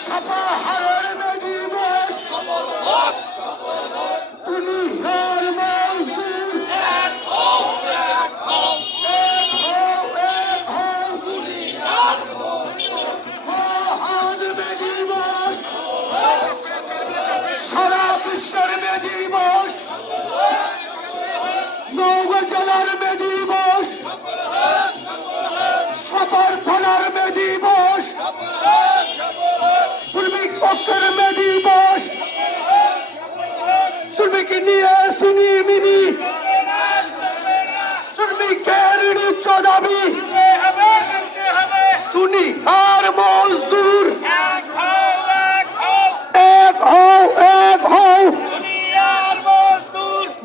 সাপাহারের দিবস দুনিয়ার মজদুর এক হও মহান মে দিবস সারা বিশ্বের মে দিবস নওগাঁ জেলার মে দিবস সাপার থানার মে দিবস শ্রমিক পক্ষের মে দিবস শ্রমিক নিয়ে সিনি মিনি শ্রমিকের উচ্চ দাবি দুনিয়ার মজদুর এক হও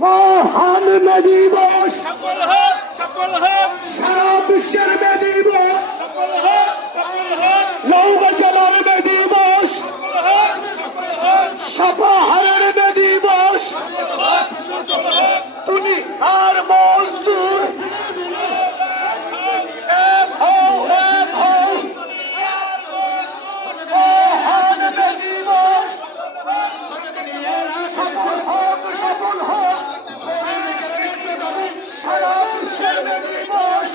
মহান মে দিবস সারা বিশ্বের মে দিবস নওগাঁ জেলার মে দিবস সাপাহারের মে দিবস দুনিয়ার মজদুর এক হও মহান মে দিবস সফল হোক সারা বিশ্বের মে দিবস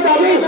দাবি